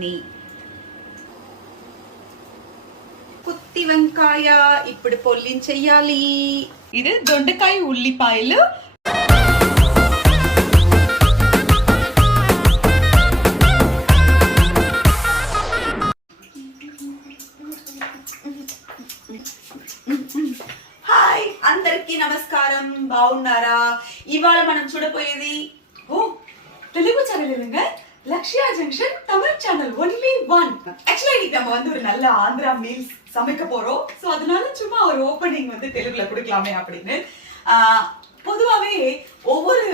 నెయ్యి, కుత్తి వంకాయ ఇప్పుడు పొల్లించేయాలి. ఇది దొండకాయ ఉల్లిపాయలు. హాయ్ అందరికీ నమస్కారం. బాగున్నారా? ఇవాళ మనం చూడబోయేది Telugu channel Lakshya junction Tamil channel only one. ஆக்சுவலா இன்னைக்கு நம்ம வந்து ஒரு நல்ல ஆந்திரா மீல்ஸ் சமைக்க போறோம். ஸோ அதனால சும்மா ஒரு ஓப்பனிங் வந்து தெலுங்குல கொடுக்கலாமே அப்படின்னு. பொதுவாகவே ஒவ்வொரு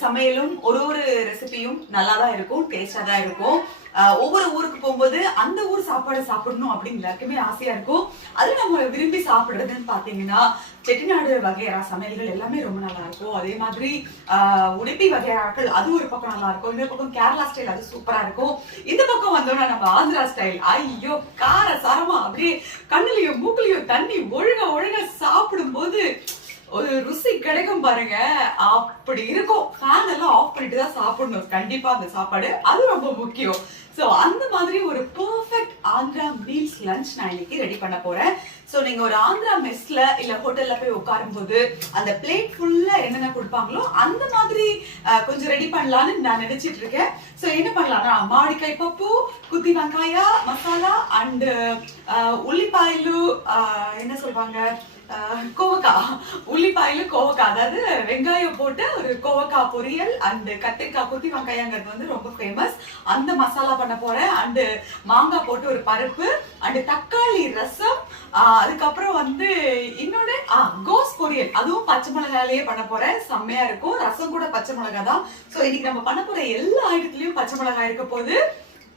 சமையலும் ஒரு ரெசிபியும் நல்லா தான் இருக்கும், டேஸ்டா தான் இருக்கும். ஒவ்வொரு ஊருக்கு போகும்போது அந்த ஊர் சாப்பாடு சாப்பிடணும் அப்படின்னு எல்லாருக்குமே ஆசையா இருக்கும். அது நம்ம விரும்பி சாப்பிடுறதுன்னு பாத்தீங்கன்னா செட்டிநாடு வகையறா சமையல்கள் எல்லாமே ரொம்ப நல்லா இருக்கும். அதே மாதிரி உடுப்பி வகையறாக்கள் அது ஒரு பக்கம் நல்லா இருக்கும். இந்த பக்கம் கேரளா ஸ்டைல் அது சூப்பரா இருக்கும். இந்த பக்கம் வந்தோம்னா நம்ம ஆந்திரா ஸ்டைல், ஐயோ கார சாரமா அப்படியே கண்ணுலயும் மூக்குலயும் தண்ணி ஒழுக சாப்பிடும் போது ஒரு ருசி கிடைக்கும் பாருங்க, அப்படி இருக்கும். ஃபேன் எல்லாம் ஆஃப் பண்ணிட்டு தான் சாப்பிடணும் கண்டிப்பா அந்த சாப்பாடு, அது ரொம்ப முக்கியம். சோ அந்த மாதிரி ஒரு பெர்ஃபெக்ட் ஆந்திரா மீல்ஸ் லஞ்ச் நான் இன்னைக்கு ரெடி பண்ண போறேன். சோ நீங்க ஒரு ஆந்திரா மெஸ்ல இல்ல ஹோட்டல்ல போய் உட்காரும் போது அந்த பிளேட் ஃபுல்லா என்னென்ன கொடுப்பாங்களோ அந்த மாதிரி கொஞ்சம் ரெடி பண்ணலாம்னு நான் நினைச்சிட்டு இருக்கேன். சோ என்ன பண்ணலாம்னா மாடிக்காய் பப்பு, குத்தி வெங்காய மசாலா அண்ட் உள்ளிப்பாயலு, என்ன சொல்வாங்க, கோவக்காய், உள்ளிப்பாயில கோவக்காய், அதாவது வெங்காயம் போட்டு ஒரு கோவக்காய் பொரியல் அண்ட் கத்திரிக்காய் குத்தி வெங்காயங்கிறது வந்து ரொம்ப ஃபேமஸ். அந்த மசாலா பண்ண போறேன். அண்ட் மாங்காய் போட்டு ஒரு பருப்பு அண்ட் தக்காளி ரசம், அதுக்கப்புறம் வந்து இன்னொன்னு கோஸ் பொரியல், அதுவும் பச்சை மிளகாயிலேயே பண்ண போறேன். செம்மையா இருக்கும். ரசம் கூட பச்சை மிளகாய் தான். சோ இன்னைக்கு நம்ம பண்ண போற எல்லா ஐட்டத்துலயும் பச்சை மிளகாய் இருக்க போது,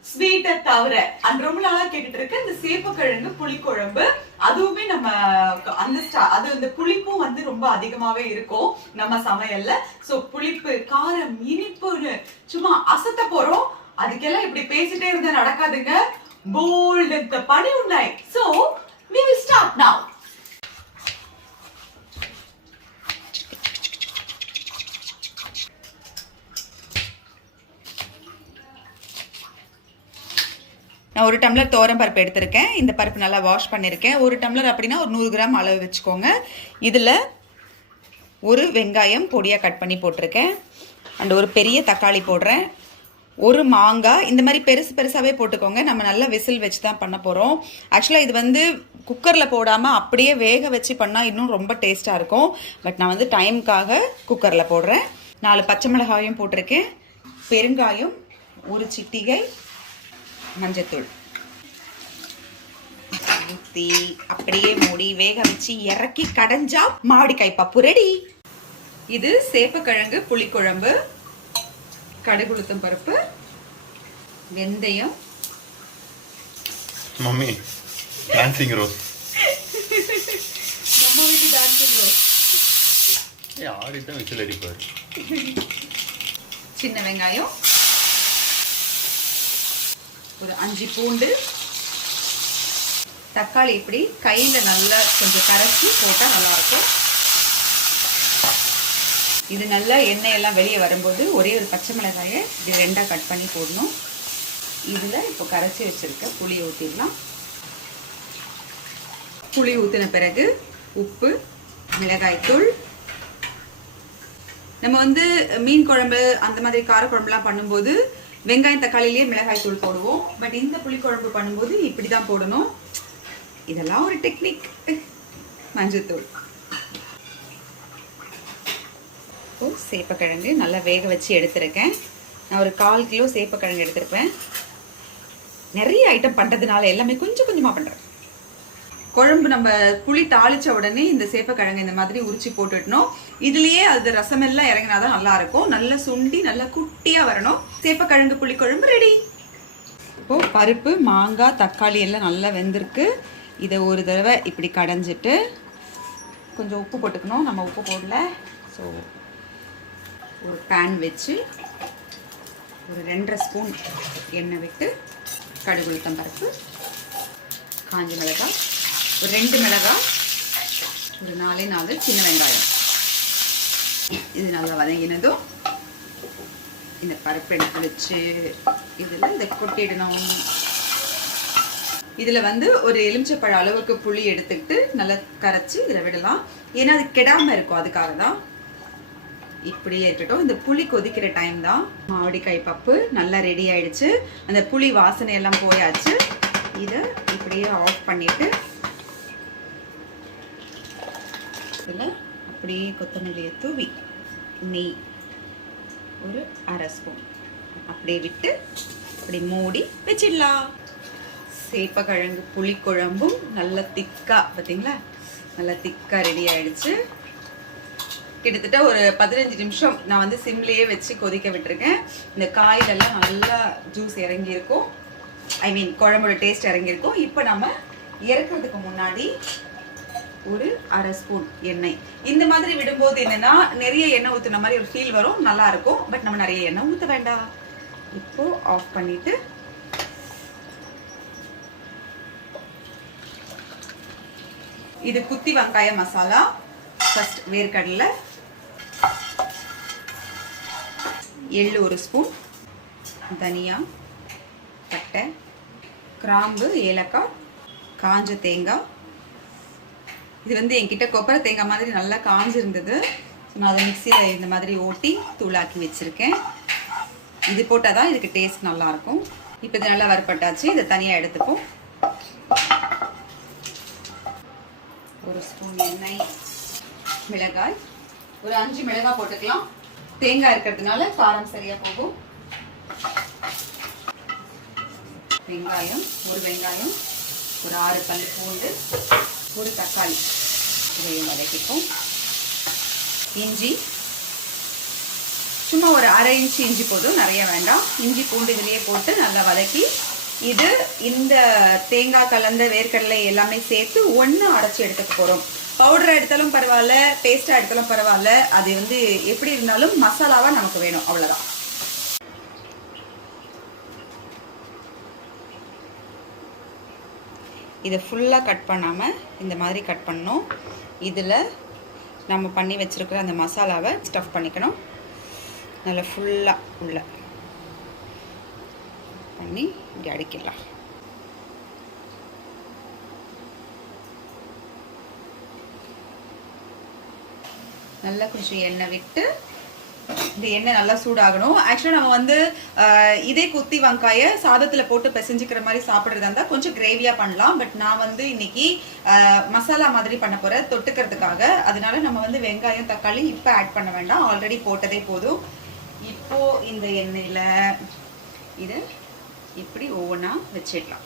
ஸ்வீட்டை தவிர. அண்ட் ரொம்ப நாளா கேட்டுட்டு இருக்கு இந்த சேப்பக்கிழங்கு புளிக்குழம்பு, அதுவுமே நம்ம அது இந்த புளிப்பும் வந்து ரொம்ப அதிகமாவே இருக்கும் நம்ம சமையல்ல. சோ புளிப்பு காரம் இனிப்புன்னு சும்மா அசத்த போறோம். அதுக்கெல்லாம் இப்படி பேசிட்டே இருந்தா நடக்காதுங்க. போல்ட் இந்த பணி உண்டாய். So we will start now. நான் ஒரு டம்ளர் தோரம் பருப்பு எடுத்திருக்கேன். இந்த பருப்பு நல்லா வாஷ் பண்ணியிருக்கேன். ஒரு டம்ளர் அப்படின்னா ஒரு 100 கிராம் அளவு வச்சுக்கோங்க. இதில் ஒரு வெங்காயம் பொடியாக கட் பண்ணி போட்டிருக்கேன். அண்ட் ஒரு பெரிய தக்காளி போடுறேன். ஒரு மாங்காய், இந்த மாதிரி பெருசாகவே போட்டுக்கோங்க. நம்ம நல்லா விசில் வச்சு தான் பண்ண போகிறோம். ஆக்சுவலாக இது வந்து குக்கரில் போடாமல் அப்படியே வேக வச்சு பண்ணால் இன்னும் ரொம்ப டேஸ்ட்டாக இருக்கும். பட் நான் வந்து டைமுக்காக குக்கரில் போடுறேன். 4 பச்சை மிளகாயும் போட்டிருக்கேன். பெருங்காயம் ஒரு சிட்டிகை, மஞ்சத்தூள் ஊற்றி அப்படியே மூடி வேக வச்சு இறக்கி கடைஞ்சா மாடிக்காய் பப்பு ரெடி. இது சேப்பக்கிழங்கு புளிக்குழம்பு. கடுகு உளுத்தம் பருப்பு, வெந்தயம், மம்மி டான்சிங் ரோஸ், நம்ம வீட்டு டான்சிங் ரோஸ், ஆடிதான் விசில் அடிப்பாரு. சின்ன வெங்காயம், ஒரு 5 பூண்டு, தக்காளி இப்படி கையில் நல்லா கொஞ்சம் கரைச்சி போட்டால் நல்லாயிருக்கும். இது நல்லா எண்ணெயெல்லாம் வெளியே வரும்போது ஒரே ஒரு பச்சை மிளகாயை இது 2ஆக கட் பண்ணி போடணும். இதில் இப்போ கரைச்சி வச்சுருக்க புளி ஊற்றிடலாம். புளி ஊற்றின பிறகு உப்பு, மிளகாய்த்தூள். நம்ம வந்து மீன் குழம்பு அந்த மாதிரி காரக்குழம்புலாம் பண்ணும்போது வெங்காயம் தக்காளிலேயே மிளகாய் தூள் போடுவோம். பட் இந்த புளிக்குழம்பு பண்ணும்போது இப்படி தான் போடணும். இதெல்லாம் ஒரு டெக்னிக். மஞ்சத்தூள். சேப்பக்கிழங்கு நல்லா வேக வச்சு எடுத்துருக்கேன். நான் ஒரு 1/4 கிலோ சேப்பக்கிழங்கு எடுத்துருப்பேன். நிறைய ஐட்டம் பண்ணுறதுனால எல்லாமே கொஞ்சம் கொஞ்சமாக பண்ணுறேன். குழம்பு நம்ம புளி தாளித்த உடனே இந்த சேப்பக்கிழங்கு இந்த மாதிரி உரிச்சு போட்டுட்டணும். இதுலேயே அது ரசமெல்லாம் இறங்கினாதான் நல்லா இருக்கும். நல்லா சுண்டி நல்லா குட்டியாக வரணும். சேப்பக்கிழங்கு புளிக்குழம்பு ரெடி. இப்போது பருப்பு, மாங்காய், தக்காளி எல்லாம் நல்லா வெந்திருக்கு. இதை ஒரு தடவை இப்படி கடைஞ்சிட்டு கொஞ்சம் உப்பு போட்டுக்கணும். நம்ம உப்பு போடல. ஸோ ஒரு பேன் வச்சு ஒரு 2.5 ஸ்பூன் எண்ணெய் விட்டு கடுகு உளுத்தம் பருப்பு, காஞ்ச மிளகாய், ஒரு 2 மிளகாய், ஒரு 4 சின்ன வெங்காயம், இது நல்லா வதங்கினதும் இந்த பருப்பு எடுத்து வச்சு இதில் இதை கொட்டிடணும். இதில் வந்து ஒரு எலுமிச்சப்பழ அளவுக்கு புளி எடுத்துக்கிட்டு நல்லா கரைச்சி இதில் விடலாம். ஏன்னா அது கெடாமல் இருக்கும், அதுக்காக தான். இப்படியே இருக்கட்டும். இந்த புளி கொதிக்கிற டைம் தான். மாவடிக்காய் பப்பு நல்லா ரெடி ஆயிடுச்சு. அந்த புளி வாசனை எல்லாம் போயாச்சு. இதை இப்படியே ஆஃப் பண்ணிட்டு இதில் அப்படியே கொத்தமல்லியை தூவி நெய் ஒரு அரை ஸ்பூன் அப்படியே விட்டு அப்படி மூடி வச்சிடலாம். சேப்பக்கிழங்கு புளிக்குழம்பும் நல்ல திக்கா, பார்த்தீங்களா, நல்லா திக்கா ரெடி ஆயிடுச்சு. கிட்டத்தட்ட ஒரு 15 நிமிஷம் நான் வந்து சிம்லேயே வச்சு கொதிக்க விட்டுருக்கேன். இந்த காயிலெல்லாம் நல்லா ஜூஸ் இறங்கியிருக்கும், ஐ மீன் குழம்போட டேஸ்ட் இறங்கியிருக்கும். இப்போ நம்ம இறக்குறதுக்கு முன்னாடி ஒரு அரை ஸ்பூன் எண்ணெய் இந்த மாதிரி விடும்போது என்னன்னா நிறைய எண்ணெய் ஊற்றுன மாதிரி ஒரு ஃபீல் வரும், நல்லா இருக்கும். பட் நம்ம நிறைய எண்ணெய் ஊற்ற வேண்டாம். இப்போ ஆஃப் பண்ணிட்டு இது குத்தி வெங்காய மசாலா. ஃபர்ஸ்ட் வேர்க்கடலை, எள்ளு ஒரு ஸ்பூன், தனியா, பட்டை, கிராம்பு, ஏலக்காய், காஞ்ச தேங்காய். இது வந்து என்கிட்ட கொப்பரை தேங்காய் மாதிரி நல்லா காஞ்சிருந்தது. நான் அதை மிக்சியில் இந்த மாதிரி ஓட்டி தூளாக்கி வச்சுருக்கேன். இது போட்டால் தான் இதுக்கு டேஸ்ட் நல்லாயிருக்கும். இப்போ இது நல்லா வறுப்பட்டாச்சு. இதை தனியாக எடுத்துப்போம். ஒரு ஸ்பூன் எண்ணெய், மிளகாய் ஒரு 5 மிளகாய் போட்டுக்கலாம். தேங்காய் இருக்கிறதுனால காரம் சரியாக போகும். வெங்காயம், ஒரு வெங்காயம், ஒரு 6 பல் பூண்டு, ஒரு தக்காளி, இதையும் வதக்கிப்போம். இஞ்சி சும்மா ஒரு அரை இன்ச்சு இஞ்சி போதும், நிறைய வேண்டாம். இஞ்சி பூண்டு இதிலேயே போட்டு நல்லா வதக்கி இது இந்த தேங்காய் கலந்த வேர்க்கடலை எல்லாமே சேர்த்து ஒன்று அரைச்சி எடுத்துக்க போகிறோம். பவுடராக எடுத்தாலும் பரவாயில்ல, பேஸ்ட்டாக எடுத்தாலும் பரவாயில்ல, அது வந்து எப்படி இருந்தாலும் மசாலாவாக நமக்கு வேணும், அவ்வளோதான். இதை ஃபுல்லாக கட் பண்ணாமல் இந்த மாதிரி கட் பண்ணணும். இதில் நம்ம பண்ணி வச்சுருக்கிற அந்த மசாலாவை ஸ்டஃப் பண்ணிக்கணும். நல்லா ஃபுல்லாக உள்ள பண்ணி இப்படி அடிக்கலாம். நல்லா கொஞ்சம் எண்ணெய் விட்டு இந்த எண்ணெய் நல்லா சூடாகணும். ஆக்சுவலாக நம்ம வந்து இதே குத்தி வெங்காய சாதத்தில் போட்டு பிசைஞ்சிக்கிற மாதிரி சாப்பிட்றதா இருந்தால் கொஞ்சம் கிரேவியாக பண்ணலாம். பட் நான் வந்து இன்னைக்கு மசாலா மாதிரி பண்ண போகிறேன் தொட்டுக்கிறதுக்காக. அதனால நம்ம வந்து வெங்காயம் தக்காளி இப்போ ஆட் பண்ண வேண்டாம், ஆல்ரெடி போட்டதே போதும். இப்போ இந்த எண்ணெயில் இது இப்படி ஒவ்வொன்றா வச்சிடலாம்.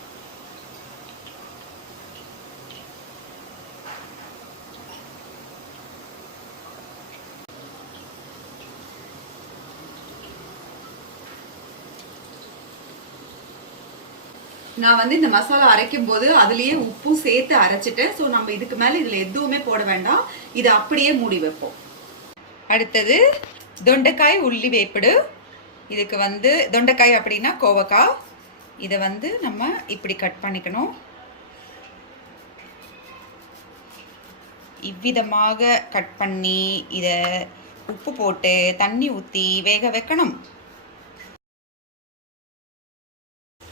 நான் வந்து இந்த மசாலா அரைக்கும் போது அதுலேயே உப்பும் சேர்த்து அரைச்சிட்டேன். ஸோ நம்ம இதுக்கு மேலே இதில் எதுவுமே போட வேண்டாம், இதை அப்படியே மூடி வைப்போம். அடுத்தது தொண்டைக்காய் உள்ளி வேப்பிடு. இதுக்கு வந்து தொண்டைக்காய் அப்படின்னா கோவக்காய். இதை வந்து நம்ம இப்படி கட் பண்ணிக்கணும். இவ்விதமாக கட் பண்ணி இதை உப்பு போட்டு தண்ணி ஊற்றி வேக வைக்கணும்.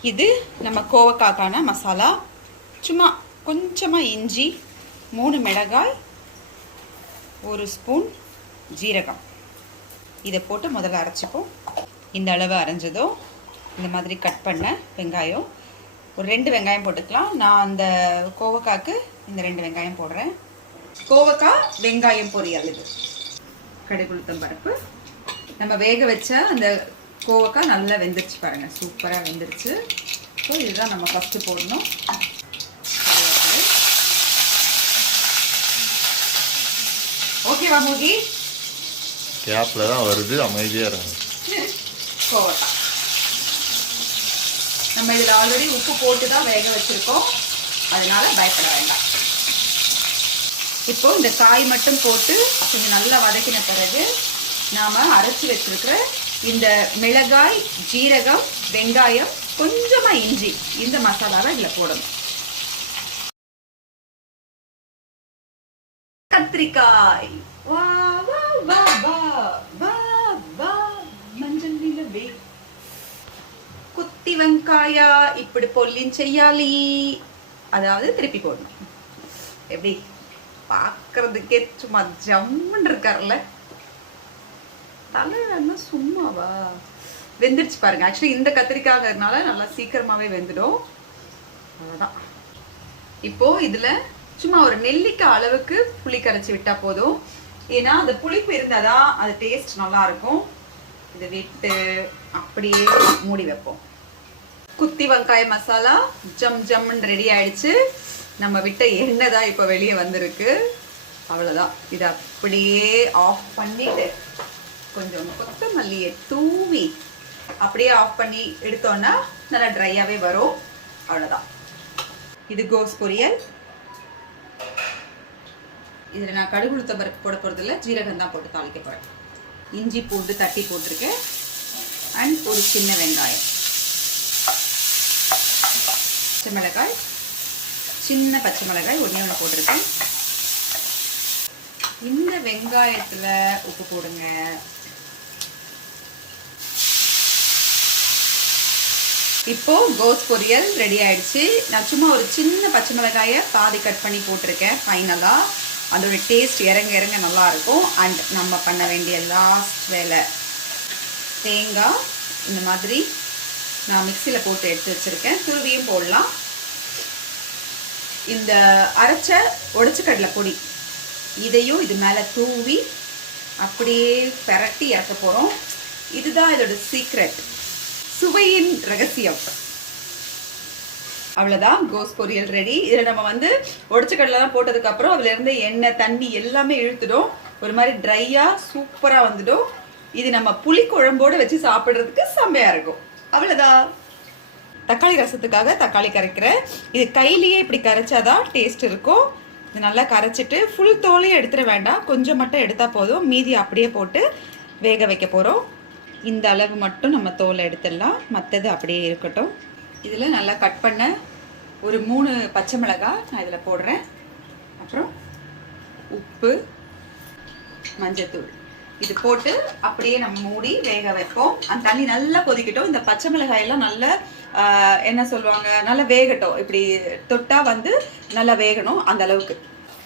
இது நம்ம கோவக்காக்கான மசாலா. சும்மா கொஞ்சமாக இஞ்சி, 3 மிளகாய், 1 ஸ்பூன் ஜீரகம், இதை போட்டு முதல்ல அரைச்சிப்போம். இந்த அளவு அரைஞ்சதோ இந்த மாதிரி கட் பண்ண வெங்காயம், ஒரு 2 வெங்காயம் போட்டுக்கலாம். நான் அந்த கோவக்காய்க்கு இந்த 2 வெங்காயம் போடுறேன். கோவக்காய் வெங்காயம் பொரியல். இது கடுகு உளுத்தம் பருப்பு. நம்ம வேக வச்ச அந்த கோவக்காய் நல்லா வெந்துருச்சு பாருங்கள், சூப்பராக வெந்துருச்சு. ஸோ இதுதான் நம்ம ஃபஸ்ட்டு போடணும். ஓகேவா மோகி? கேப்பில் தான் வருது, அமைதியாக இருங்க. கோவக்காய் நம்ம இதில் ஆல்ரெடி உப்பு போட்டு தான் வேக வச்சுருக்கோம், அதனால பயப்பட வேண்டாம். இப்போ இந்த காய் மட்டும் போட்டு கொஞ்சம் நல்லா வதக்கின பிறகு நாம் அரைச்சி வச்சிருக்கிற இந்த மிளகாய், ஜீரகம், வெங்காயம், கொஞ்சமாக இஞ்சி, இந்த மசாலாவை இதில் போடணும். கத்திரிக்காய், வா வா வா வா வா வா, மஞ்சள் நிலவே వంకాయ ఇప్పుడు పొల్లించేయాలి, அதாவது திருப்பி போடணும். எப்படி பார்க்கறதுக்கே சும்மா ஜம்முன்னு இருக்கார்ல. தலை என்ன சும்மாவா வெந்துருச்சு பாருங்க. ஆக்சுவலி இந்த கத்திரிக்காய்ங்கிறதுனால நல்லா சீக்கிரமாவே வெந்துடும். அவ்வளோதான். இப்போ இதுல சும்மா ஒரு நெல்லிக்காய் அளவுக்கு புளி கரைச்சி விட்டா போதும். ஏன்னா அந்த புளிப்பு இருந்தாதான் அது டேஸ்ட் நல்லா இருக்கும். இதை விட்டு அப்படியே மூடி வைப்போம். குத்தி வெங்காய மசாலா ஜம் ஜம்முன்னு ரெடி ஆயிடுச்சு. நம்ம விட்ட எண்ணெய் தான் இப்போ வெளியே வந்திருக்கு. அவ்வளோதான். இதை அப்படியே ஆஃப் பண்ணிட்டு கொஞ்சம் கொத்தமல்லியை தூவி அப்படியே ஆஃப் பண்ணி எடுத்தோன்னா நல்லா ட்ரையாகவே வரும். அவ்வளோதான். இது கோஸ் பொரியல். இதில் நான் கடுகு உளுத்தம் பருப்பு போட போகிறதில்ல, ஜீரகம் தான் போட்டு தாளிக்க போகிறேன். இஞ்சி பூண்டு தட்டி போட்டிருக்கேன். அண்ட் ஒரு சின்ன வெங்காயம், பச்சை மிளகாய், சின்ன பச்சை மிளகாய் ஒன்றே ஒன்று போட்டிருக்கேன். இந்த வெங்காயத்தில் உப்பு போடுங்க. இப்போ கோஸ் பொரியல் ரெடி ஆயிடுச்சு. நான் சும்மா ஒரு சின்ன பச்சை மிளகாயை பாதி கட் பண்ணி போட்டிருக்கேன். ஃபைனலாக அதோட டேஸ்ட் இறங்க இறங்க நல்லா இருக்கும். அண்ட் நம்ம பண்ண வேண்டிய லாஸ்ட் வேலை, தேங்காய் இந்த மாதிரி நான் மிக்சியில் போட்டு எடுத்து வச்சுருக்கேன். துருவியும் போடலாம். இந்த அரைச்ச உடைச்ச கடலை பொடி இதையும் இது மேலே தூவி அப்படியே பெரட்டி இறக்க போகிறோம். இதுதான் இதோட சீக்ரெட், சுவையின் ரகசியம். அவ்வளோதான். கோஸ் பொரியல் ரெடி. இதில் நம்ம வந்து உடைச்ச கடலைலாம் போட்டதுக்கப்புறம் அதில் இருந்து எண்ணெய் தண்ணி எல்லாமே இழுத்துடும். ஒரு மாதிரி ட்ரையாக சூப்பராக வந்துடும். இது நம்ம புளி குழம்போடு வச்சு சாப்பிட்றதுக்கு செம்மையாக இருக்கும். அவ்வளோதான். தக்காளி ரசத்துக்காக தக்காளி கரைக்கிறேன். இது கையிலேயே இப்படி கரைச்சாதான் டேஸ்ட் இருக்கும். இது நல்லா கரைச்சிட்டு ஃபுல் தோலையும் எடுத்துட வேண்டாம், கொஞ்சம் மட்டும் எடுத்தால் போதும். மீதி அப்படியே போட்டு வேக வைக்க போகிறோம். இந்த அளவு மட்டும் நம்ம தோலை எடுத்துடலாம், மற்றது அப்படியே இருக்கட்டும். இதில் நல்லா கட் பண்ண ஒரு 3 பச்சை மிளகாய் நான் இதில் போடுறேன். அப்புறம் உப்பு, மஞ்சத்தூள் இது போட்டு அப்படியே நம்ம மூடி வேக வைப்போம். அந்த தண்ணி நல்லா கொதிக்கட்டும். இந்த பச்சை மிளகாயெல்லாம் நல்லா என்ன சொல்லுவாங்க, நல்லா வேகட்டும். இப்படி தொட்டா வந்து நல்லா வேகணும். அந்த அளவுக்கு.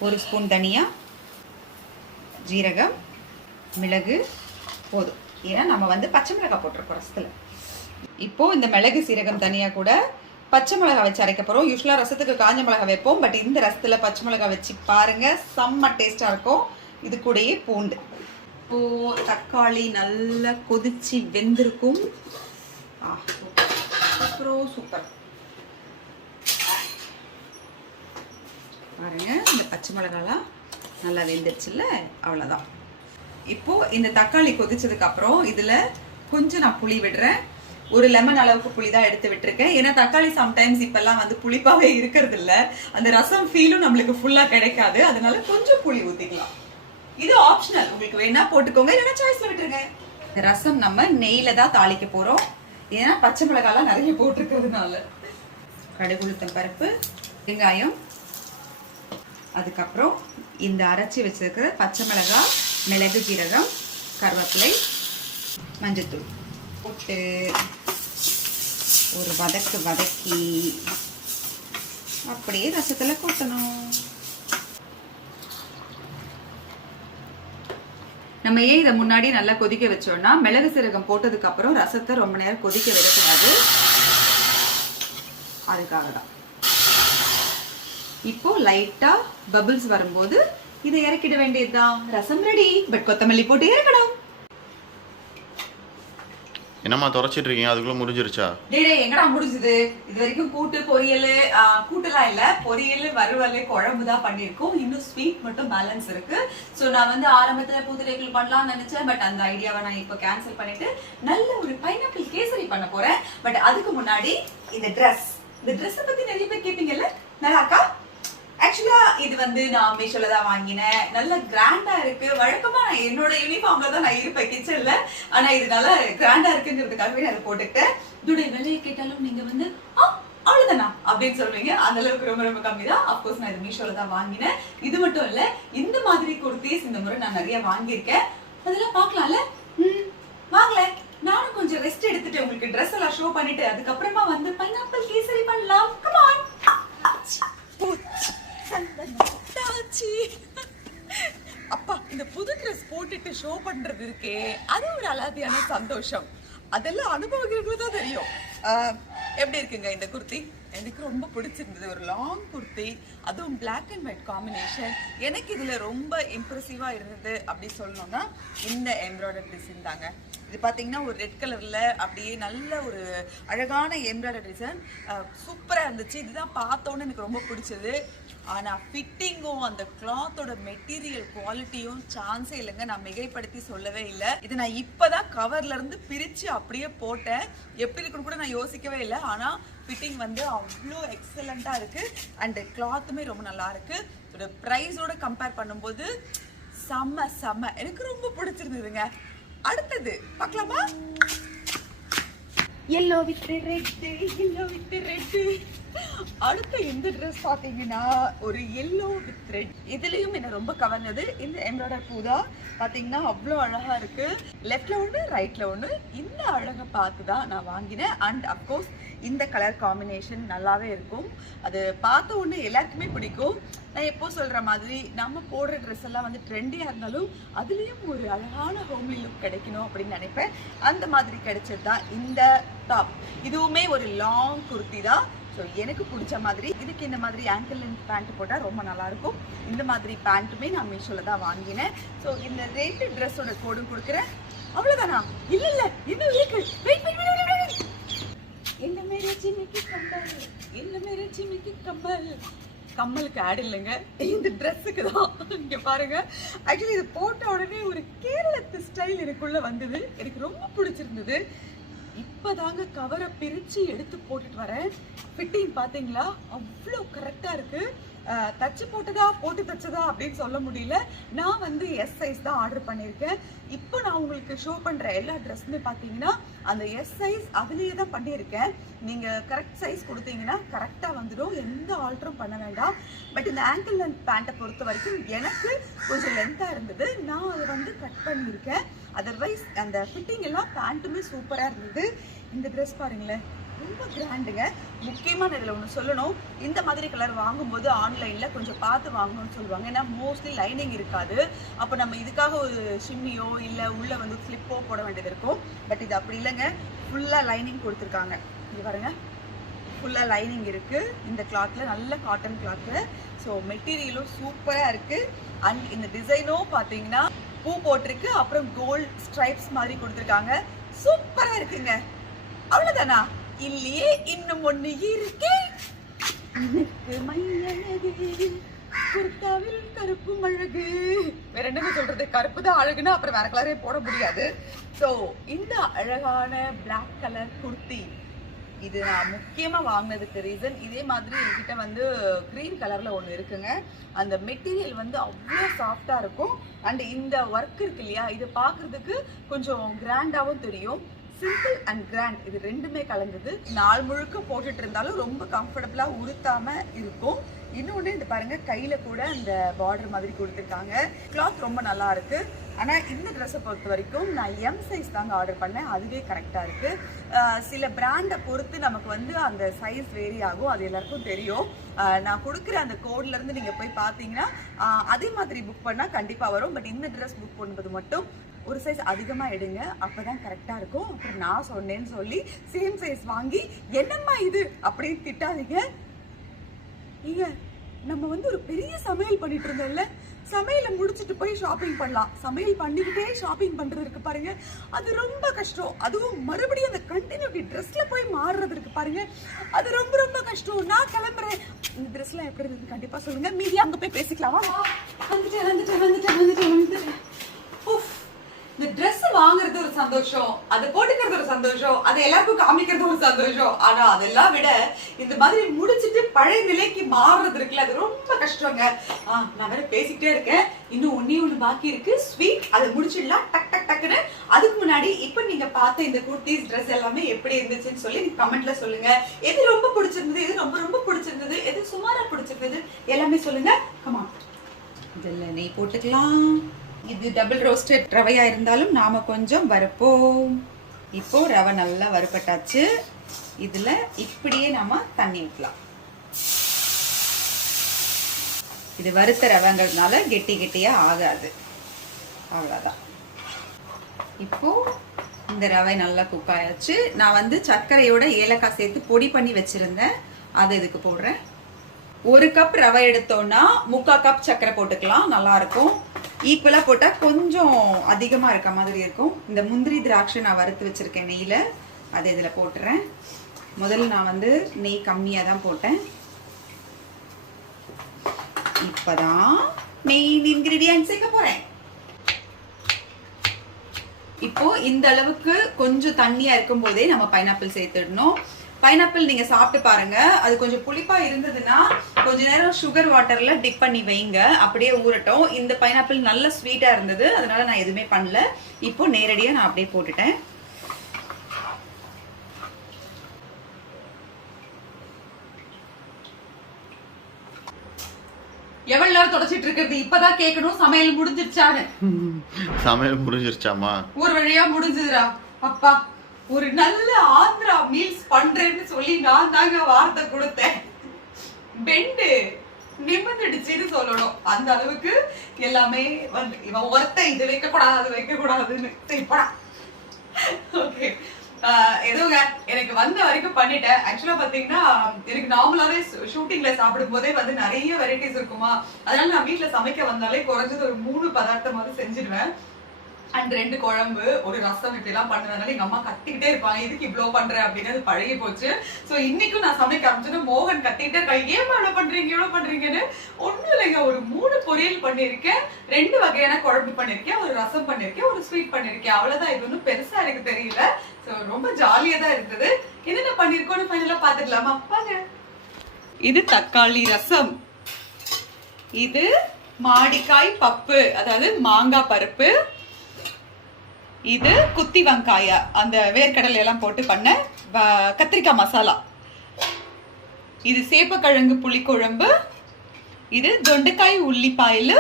1 ஸ்பூன் தனியா, ஜீரகம், மிளகு போதும். ஏன்னா நம்ம வந்து பச்சை மிளகாய் போட்டிருக்கோம் ரசத்தில். இப்போ இந்த மிளகு சீரகம் தனியா கூட பச்சை மிளகாய் வச்சு அரைக்க போகிறோம். யூஸ்வலாக ரசத்துக்கு காஞ்ச மிளகாய் வைப்போம். பட் இந்த ரசத்தில் பச்சை மிளகாய் வச்சு பாருங்க, செம்ம டேஸ்டாக இருக்கும். இது கூடயே பூண்டு. இப்போ தக்காளி நல்லா கொதிச்சு வெந்திருக்கும். சூப்பர் பாருங்க. இந்த பச்சை மிளகாலாம் நல்லா வெந்துருச்சுல்ல. அவ்வளோதான். இப்போ இந்த தக்காளி கொதிச்சதுக்கு அப்புறம் இதுல கொஞ்சம் நான் புளி விடுறேன். ஒரு லெமன் அளவுக்கு புளி தான் எடுத்து விட்டுருக்கேன். ஏன்னா தக்காளி சம்டைம்ஸ் இப்பெல்லாம் வந்து புளிப்பாவே இருக்கிறது இல்ல, அந்த ரசம் ஃபீலும் நம்மளுக்கு ஃபுல்லா கிடைக்காது. அதனால கொஞ்சம் புளி ஊத்திக்கலாம். இது ஆப்ஷனல், உங்களுக்கு வேணா போட்டுக்கோங்க, இல்லைன்னா சாய்ஸ்ல விட்டுருங்க. இந்த ரசம் நம்ம நெய்ல தான் தாளிக்க போறோம். ஏன்னா பச்சை மிளகாலாம் நிறைய போட்டிருக்கிறதுனால. கடுகு உளுத்தம் பருப்பு, வெங்காயம், அதுக்கப்புறம் இந்த அரைச்சி வச்சிருக்கிற பச்சை மிளகாய், மிளகு, ஜீரகம், கருவேப்பிலை, மஞ்சத்தூள் போட்டு ஒரு வதக்கி அப்படியே ரசத்தில் கொட்டணும். நம்ம ஏன் இதை முன்னாடி நல்லா கொதிக்க வச்சோம்னா, மிளகு சீரகம் போட்டதுக்கு அப்புறம் ரசத்தை ரொம்ப நேரம் கொதிக்க விடக்கூடாது, அதுக்காக தான். இப்போ லைட்டா பபிள்ஸ் வரும்போது இதை இறக்கிட வேண்டியதுதான். ரசம் ரெடி. பட் கொத்தமல்லி போட்டு இறக்கணும். என்னம்மா துரைச்சிட்டு இருக்கீங்க? அதுக்குள்ள முடிஞ்சிருச்சா? டேய் எங்கடா முடிஞ்சது? இது வரைக்கும் கூட்டு பொரியல், கூட்டுலாம் இல்ல, பொரியல், வறுவல், குழம்பு தான் பண்ணிருக்கோம். இன்னும் ஸ்வீட் மட்டும் பேலன்ஸ் இருக்கு. சோ நான் வந்து ஆரம்பத்துல பூத்திரைகள் பண்ணலாம்னு நினைச்சேன். பட் அந்த ஐடியாவை நான் இப்போ கேன்சல் பண்ணிட்டு நல்ல ஒரு பைனாப்பிள் கேசரி பண்ண போறேன். பட் அதுக்கு முன்னாடி இந்த ட்ரெஸ் பத்தி நிறைய பேர் கேட்பீங்கல்ல, நல்லாக்கா? ஆக்சுவலா இது வந்து நான் மீஷோல தான் வாங்கினேன். நல்ல கிராண்டா இருக்கு. வழக்கமா நான் என்னோட யூனிஃபார்ம்ல தான் நான் இருப்பேன் கிச்சன்ல. ஆனா இது நல்லா கிராண்டா இருக்குங்கிறதுக்காகவே நான் போட்டுக்கிட்டேன். இதோட விலையை கேட்டாலும் நீங்க வந்து அவ்வளவுதானா அப்படின்னு சொல்லுவீங்க. அந்த அளவுக்கு ரொம்ப ரொம்ப கம்மி தான். அப்கோர்ஸ் நான் இது மீஷோல தான் வாங்கினேன். இது மட்டும் இல்ல, இந்த மாதிரி குர்த்திஸ் இந்த முறை நான் நிறைய வாங்கியிருக்கேன். அதெல்லாம் பார்க்கலாம்ல? வாங்கல நானும் கொஞ்சம் ரெஸ்ட் எடுத்துட்டு உங்களுக்கு ட்ரெஸ் எல்லாம் ஷோ பண்ணிட்டு அதுக்கப்புறமா வந்து பைனாப்பிள் கேசரி பண்ணலாம். Come on. அப்பா, இந்த புது ட்ரெஸ் போட்டுட்டு ஷோ பண்றது இருக்கே, அது ஒரு அலாதியான சந்தோஷம். அதெல்லாம் அனுபவிக்கிறவங்களுக்கு தான் தெரியும். எப்படி இருக்குங்க இந்த குர்த்தி? எனக்கு ரொம்ப பிடிச்சிருந்தது. ஒரு லாங் குர்த்தி, அதுவும் பிளாக் அண்ட் ஒயிட் காம்பினேஷன். எனக்கு இதுல ரொம்ப இம்ப்ரெசிவா இருந்தது அப்படி சொல்லணும்னா இந்த எம்ப்ராய்டரி டிசைன் தாங்க. இது பார்த்தீங்கன்னா ஒரு ரெட் கலர்ல அப்படியே நல்ல ஒரு அழகான எம்ப்ராய்டரி டிசைன், சூப்பராக இருந்துச்சு. இதுதான் பார்த்தோன்னே எனக்கு ரொம்ப பிடிச்சது. ஆனால் ஃபிட்டிங்கும் அந்த கிளாத்தோட மெட்டீரியல் குவாலிட்டியும் சான்ஸே இல்லைங்க. நான் மிகைப்படுத்தி சொல்லவே இல்லை. இது நான் இப்போதான் கவர்ல இருந்து பிரித்து அப்படியே போட்டேன். எப்படி இருக்குன்னு கூட நான் யோசிக்கவே இல்லை. ஆனால் ஃபிட்டிங் வந்து அவ்வளோ எக்ஸலண்ட்டாக இருக்குது. அண்டு கிளாத்துமே ரொம்ப நல்லா இருக்குது. இதோட ப்ரைஸோட கம்பேர் பண்ணும்போது செம்ம எனக்கு ரொம்ப பிடிச்சிருந்ததுங்க. அடுத்தது பார்க்கலாமா? Yellow with red. அடுத்த இந்த ட்ரெஸ் பார்த்தீங்கன்னா ஒரு எல்லோ வித் ரெட். இதுலயும் என்ன ரொம்ப கவர்ந்தது இந்த எம்ப்ராய்டரி பூ தான். பார்த்தீங்கன்னா அவ்வளோ அழகா இருக்கு. லெஃப்ட்ல ஒன்று, ரைட்ல ஒன்று. இந்த அழகை பார்த்து தான் நான் வாங்கினேன். அண்ட் அப்கோர்ஸ் இந்த கலர் காம்பினேஷன் நல்லாவே இருக்கும். அது பார்த்த உடனே எல்லாருக்குமே பிடிக்கும். நான் எப்போ சொல்ற மாதிரி நம்ம போடுற ட்ரெஸ் எல்லாம் வந்து ட்ரெண்டியாக இருந்தாலும் அதுலேயும் ஒரு அழகான ஹோம்லி லுக் கிடைக்கணும் அப்படின்னு நினைப்பேன். அந்த மாதிரி கிடைச்சது தான் இந்த டாப். இதுவுமே ஒரு லாங் குர்த்தி தான். ஸோ எனக்கு பிடிச்ச மாதிரி இதுக்கு இந்த மாதிரி ஆங்கிள் லென்த் பேண்ட் போட்டால் ரொம்ப நல்லாயிருக்கும். இந்த மாதிரி பேண்ட்டுமே நான் மீஷோவில் தான் வாங்கினேன். ஸோ இந்த ரேட்டு ட்ரெஸ்ஸோட கோடும் கொடுக்குறேன். அவ்வளோதானா? இல்லை இன்னும் இருக்கு. என்ன மேரே சிமிக்கி கம்பல். கம்மலுக்கு ஆட் இல்லைங்க, இந்த ட்ரெஸ்ஸுக்கு தான். இங்கே பாருங்க. ஆக்சுவலி இது போட்ட உடனே ஒரு கேரளத்து ஸ்டைல் எனக்குள்ள வந்தது. எனக்கு ரொம்ப பிடிச்சிருந்தது. இப்போதாங்க கவரை பிரித்து எடுத்து போட்டுட்டு வரேன். ஃபிட்டிங் பார்த்தீங்களா? அவ்வளோ கரெக்டாக இருக்குது. தச்சு போட்டு தச்சதா அப்படின்னு சொல்ல முடியல. நான் வந்து எஸ் சைஸ் தான் ஆர்டர் பண்ணியிருக்கேன். இப்போ நான் உங்களுக்கு ஷோ பண்ணுற எல்லா ட்ரெஸ்ஸுமே பார்த்தீங்கன்னா அந்த எஸ் சைஸ் அதுலேயே தான் பண்ணியிருக்கேன். நீங்கள் கரெக்ட் சைஸ் கொடுத்தீங்கன்னா கரெக்டாக வந்துடும், எந்த ஆல்டரும் பண்ண வேண்டாம். பட் இந்த ஆங்கிள் லென்த் பேண்ட்டை பொறுத்த வரைக்கும் எனக்கு கொஞ்சம் லென்த்தாக இருந்தது. நான் அதை வந்து கட் பண்ணியிருக்கேன். அதர்வைஸ் அந்த ஃபிட்டிங் எல்லாம் பேண்ட்டுமே சூப்பராக இருந்தது. இந்த ட்ரெஸ் பாருங்களேன், ரொம்ப கிராண்டுங்க. முக்கியமான இதில் ஒன்று சொல்லணும், இந்த மாதிரி கலர் வாங்கும்போது ஆன்லைனில் கொஞ்சம் பார்த்து வாங்கணும்னு சொல்லுவாங்க. ஏன்னா மோஸ்ட்லி லைனிங் இருக்காது. அப்போ நம்ம இதுக்காக ஒரு ஷிம்மியோ இல்லை உள்ளே வந்து ஸ்லிப்போ போட வேண்டியது இருக்கும். பட் இது அப்படி இல்லைங்க, ஃபுல்லாக லைனிங் கொடுத்துருக்காங்க. இங்கே பாருங்க, ஃபுல்லாக லைனிங் இருக்குது இந்த கிளாத்தில், நல்ல காட்டன் கிளாத்து. ஸோ மெட்டீரியலும் சூப்பராக இருக்குது. அண்ட் இந்த டிசைனும் பார்த்தீங்கன்னா பூ போட்டிருக்கு, அப்புறம் கோல்ட் ஸ்ட்ரைப்ஸ் மாதிரி கொடுத்துருக்காங்க. சூப்பராக இருக்குங்க. அவ்வளோதானா? இல்லையே, இன்னும் ஒண்ணு இருக்கு. எனக்கு மையழகு குர்தாவில் கருப்பு அழகு. வேற என்ன சொல்றது, கருப்பு தான் அழகுன்னா அப்புறம் வேற கலரே போட முடியாது. ஸோ இந்த அழகான பிளாக் கலர் குர்த்தி இது நான் முக்கியமாக வாங்கினதுக்கு ரீசன், இதே மாதிரி என்கிட்ட வந்து க்ரீன் கலரில் ஒன்று இருக்குங்க. அந்த மெட்டீரியல் வந்து அவ்வளோ சாஃப்டாக இருக்கும். அண்ட் இந்த ஒர்க் இருக்கு இல்லையா, இது பார்க்குறதுக்கு கொஞ்சம் கிராண்டாகவும் தெரியும். சிம்பிள் அண்ட் கிராண்ட் இது ரெண்டுமே கலந்தது. நாள் முழுக்க போட்டுட்டு இருந்தாலும் ரொம்ப கம்ஃபர்டபுளாக உறுத்தாம இருக்கும். இன்னொன்று இந்த பாருங்க, கையில கூட அந்த பார்டர் மாதிரி கொடுத்துருக்காங்க. கிளாத் ரொம்ப நல்லா இருக்கு. ஆனால் இந்த ட்ரெஸ்ஸை பொறுத்த வரைக்கும் நான் எம் சைஸ் தாங்க ஆர்டர் பண்ணேன். அதுவே கரெக்டாக இருக்கு. சில பிராண்டை பொறுத்து நமக்கு வந்து அந்த சைஸ் வேரி ஆகும், அது எல்லாருக்கும் தெரியும். நான் கொடுக்குற அந்த கோட்ல இருந்து நீங்க போய் பார்த்தீங்கன்னா அதே மாதிரி புக் பண்ணால் கண்டிப்பாக வரும். பட் இந்த ட்ரெஸ் புக் பண்ணும்போது மட்டும் ஒரு சைஸ் அதிகமாக எடுங்க, அப்போதான் கரெக்டாக இருக்கும். அப்புறம் நான் சொன்னேன்னு சொல்லி சேம் சைஸ் வாங்கி என்னம்மா இது அப்படின்னு திட்டாதீங்க. இங்க நம்ம வந்து ஒரு பெரிய சமையல் பண்ணிட்டு இருந்தோம்ல, சமையலை முடிச்சுட்டு போய் ஷாப்பிங் பண்ணலாம். சமையல் பண்ணிக்கிட்டே ஷாப்பிங் பண்றது இருக்கு பாருங்க, அது ரொம்ப கஷ்டம். அதுவும் மறுபடியும் அந்த கண்டினியூட்டி ட்ரெஸ்ல போய் மாறுறது இருக்கு பாருங்க, அது ரொம்ப ரொம்ப கஷ்டம். நான் கிளம்புறேன். இந்த ட்ரெஸ்லாம் எப்படி இருக்கு கண்டிப்பா சொல்லுங்க. மீதி அங்க போய் பேசிக்கலாமா? வந்துட்டேன். இந்த ட்ரெஸ் வாங்குறது ஒரு சந்தோஷம், அதை போட்டுக்கிறது ஒரு சந்தோஷம், அதை எல்லாருக்கும் காமிக்கிறது ஒரு சந்தோஷம். ஆனா அதெல்லாம் விட இந்த மாதிரி முடிச்சுட்டு பழைய நிலைக்கு மாறுறது இருக்குல்ல, அது ரொம்ப கஷ்டங்க. நான் வேற பேசிக்கிட்டே இருக்கேன். இன்னும் ஒண்ணு பாக்கி இருக்கு, ஸ்வீட். அதை முடிச்சிடலாம் டக் டக் டக்குன்னு. அதுக்கு முன்னாடி இப்ப நீங்க பார்த்த இந்த குர்த்திஸ் ட்ரெஸ் எல்லாமே எப்படி இருந்துச்சுன்னு சொல்லி கமெண்ட்ல சொல்லுங்க. எது ரொம்ப பிடிச்சிருந்தது, எது ரொம்ப ரொம்ப பிடிச்சிருந்தது, எது சுமாரா பிடிச்சிருந்தது எல்லாமே சொல்லுங்க. கமான், இதில் நெய் போட்டுக்கலாம். இது டபுள் ரோஸ்டட் ரவையா இருந்தாலும் நாம கொஞ்சம் வரப்போம். இப்போ ரவை நல்லா வறுபட்டாச்சு. இதுல இப்படியே நம்ம தண்ணி ஊற்றலாம். இது வறுத்த ரவைங்கிறதுனால கெட்டி கெட்டியா ஆகாது. அவ்வளோதான். இப்போ இந்த ரவை நல்லா குக் ஆயாச்சு. நான் வந்து சர்க்கரையோட ஏலக்காய் சேர்த்து பொடி பண்ணி வச்சிருந்தேன், அதை இதுக்கு போடுறேன். 1 கப் ரவை எடுத்தோம்னா 3/4 கப் சர்க்கரை போட்டுக்கலாம், நல்லா இருக்கும். ஈக்குவலா போட்டா கொஞ்சம் அதிகமா இருக்க மாதிரி இருக்கும். இந்த முந்திரி திராட்சை நான் வறுத்து வச்சிருக்கேன் நெய்யில, அதை இதுல போட்டுறேன். முதல்ல நான் வந்து நெய் கம்மியா தான் போட்டேன். இப்பதான் மெயின் இன்கிரிடியன்ட் சேர்க்க போறேன். இப்போ இந்த அளவுக்கு கொஞ்சம் தண்ணியா இருக்கும் போதே நம்ம பைனாப்பிள் சேர்த்துடணும். பைனாப்பிள் நீங்க சாப்பிட்டு பாருங்க, அது கொஞ்சம் புளிப்பா இருந்ததுன்னா கொஞ்ச நேரம் சுகர் வாட்டர்ல டிப் பண்ணி வைங்க, அப்படியே ஊறட்டும். இந்த பைனாப்பிள் நல்ல ஸ்வீட்டா இருந்தது, அதனால நான் எதுவுமே பண்ணல. இப்போ நேரடியா நான் அப்படியே போட்டுட்டேன். எவ்வளவு நேரம் தொடச்சிட்டு இருக்கிறது? இப்பதான் கேட்கணும் சமையல் முடிஞ்சிருச்சான்னு. சமையல் முடிஞ்சிருச்சாமா? ஒரு வழியா முடிஞ்சதுடா. அப்பா, ஒரு நல்ல ஆந்திரா மீல்ஸ் பண்றேன்னு சொல்லி நான் தாங்க வார்த்தை கொடுத்தேன். பெண்டு நிமிர்ந்துடுச்சுன்னு சொல்லணும். அந்த அளவுக்கு எல்லாமே வந்து இவன் ஒருத்த இது வைக்க கூடாது அது வைக்க கூடாதுன்னு இப்படா. ஓகே, எதுவுங்க எனக்கு வந்த வரைக்கும் பண்ணிட்டேன். ஆக்சுவலா பாத்தீங்கன்னா எனக்கு நார்மலாவே ஷூட்டிங்ல சாப்பிடும் போதே வந்து நிறைய வெரைட்டிஸ் இருக்குமா, அதனால நான் வீட்டுல சமைக்க வந்தாலே குறைஞ்சது ஒரு 3 பதார்த்தமாவது செஞ்சிடுவேன். அண்ட் 2 குழம்பு, ஒரு ரசம் இப்படி எல்லாம் பண்ணுறதுனால எங்க அம்மா கத்திக்கிட்டே இருப்பாங்க, இதுக்கு இவ்வளவு பண்ற அப்படின்னு. அது பழகி போச்சு. சோ இன்னைக்கும் நான் சமைக்க ஆரம்பிச்சோன்னா மோகன் கத்திக்கிட்டே இருக்காங்க, ஏன் இவ்வளவு பண்றீங்க இவ்வளவு பண்றீங்கன்னு. ஒண்ணும் இல்லைங்க, ஒரு 3 பொரியல் பண்ணிருக்கேன், 2 வகையான குழம்பு பண்ணிருக்கேன், ஒரு ரசம் பண்ணிருக்கேன், ஒரு ஸ்வீட் பண்ணிருக்கேன், அவ்வளவுதான். இது ஒன்றும் பெருசா எனக்கு தெரியல. சோ ரொம்ப ஜாலியா தான் இருந்தது. என்னென்ன பண்ணிருக்கோம்னு ஃபைனலா பாத்துக்கலாமா? பாங்க. இது தக்காளி ரசம், இது மாடிக்காய் பப்பு, அதாவது மாங்காய் பருப்பு, இது குத்தி வெங்காய அந்த வேர்க்கடலை எல்லாம் போட்டு பண்ண கத்திரிக்காய் மசாலா, இது சேப்பக்கிழங்கு புளிக்குழம்பு, இது தொண்டைக்காய் உள்ளிப்பாயில்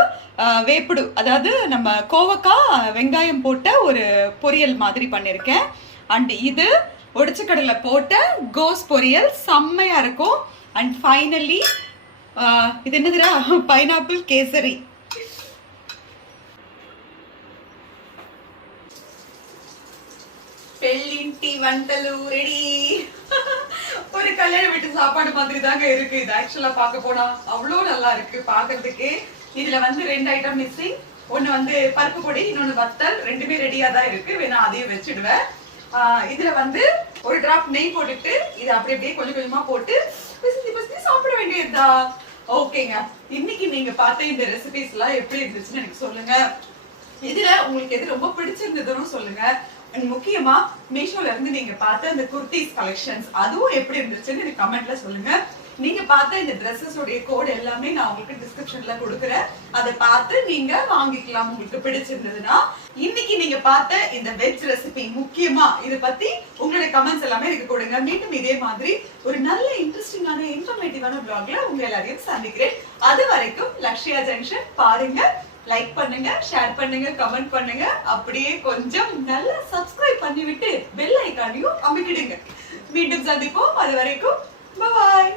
வேப்புடு, அதாவது நம்ம கோவக்காய் வெங்காயம் போட்ட ஒரு பொரியல் மாதிரி பண்ணியிருக்கேன். அண்ட் இது ஒடிச்சக்கடலை போட்ட கோஸ் பொரியல், செம்மையா இருக்கும். அண்ட் ஃபைனலி இது என்னதுடா, பைனாப்பிள் கேசரி. பெல்லின்டி வண்டலு ரெடி. ஒரு கல்யாண வீட்டு சாப்பாடு மாதிரி தாங்க இருக்கு இது. ஆக்சுவலா பார்க்க போனா அவ்வளோ நல்லா இருக்கு பாக்குறதுக்கே. இதுல வந்து 2 ஐட்டம் மிஸ்ஸிங். ஒண்ணு வந்து பருப்பு பொடி, இன்னொன்னு வத்தல். ரெண்டுமே ரெடியா தான் இருக்கு, வேணா அதையும் வச்சிடுவேன். இதுல வந்து ஒரு டிராப் நெய் போட்டுட்டு இது அப்படி அப்படியே கொஞ்சம் கொஞ்சமா போட்டு பிசித்தி சாப்பிட வேண்டியதுதா. ஓகேங்க, இன்னைக்கு நீங்க பார்த்த இந்த ரெசிபிஸ் எல்லாம் எப்படி இருந்துச்சுன்னு எனக்கு சொல்லுங்க. இதுல உங்களுக்கு எது ரொம்ப பிடிச்சிருந்ததுன்னு சொல்லுங்க. முக்கியமா மீஷோல இருந்து நீங்க பார்த்த இந்த குர்த்திஸ் கலெக்ஷன்ஸ் அதுவும் எப்படி இருந்துச்சுன்னு எனக்கு கமெண்ட்ல சொல்லுங்க. நீங்க பார்த்த இந்த ட்ரெஸ்ஸஸ் உடைய கோட் எல்லாமே நான் உங்களுக்கு டிஸ்கிரிப்ஷன்ல கொடுக்குறேன், அதை பார்த்து நீங்க வாங்கிக்கலாம் உங்களுக்கு பிடிச்சிருந்ததுன்னா. இன்னைக்கு நீங்க பார்த்த இந்த வெஜ் ரெசிபி முக்கியமா இத பத்தி உங்களுடைய கமெண்ட்ஸ் எல்லாமே எனக்கு கொடுங்க. மீண்டும் இதே மாதிரி ஒரு நல்ல இன்ட்ரெஸ்டிங்கான இன்ஃபர்மேட்டிவான vlogல உங்க எல்லாரையும் சந்திக்கிறேன். அது வரைக்கும் லக்ஷ்யா ஜங்ஷன் பாருங்க, லைக் பண்ணுங்க, ஷேர் பண்ணுங்க, கமெண்ட் பண்ணுங்க, அப்படியே கொஞ்சம் நல்லா சப்ஸ்கிரைப் பண்ணிவிட்டு பெல் ஐகானையும் அமுக்கிடுங்க. மீண்டும் சந்திப்போம். அது வரைக்கும் பாய்.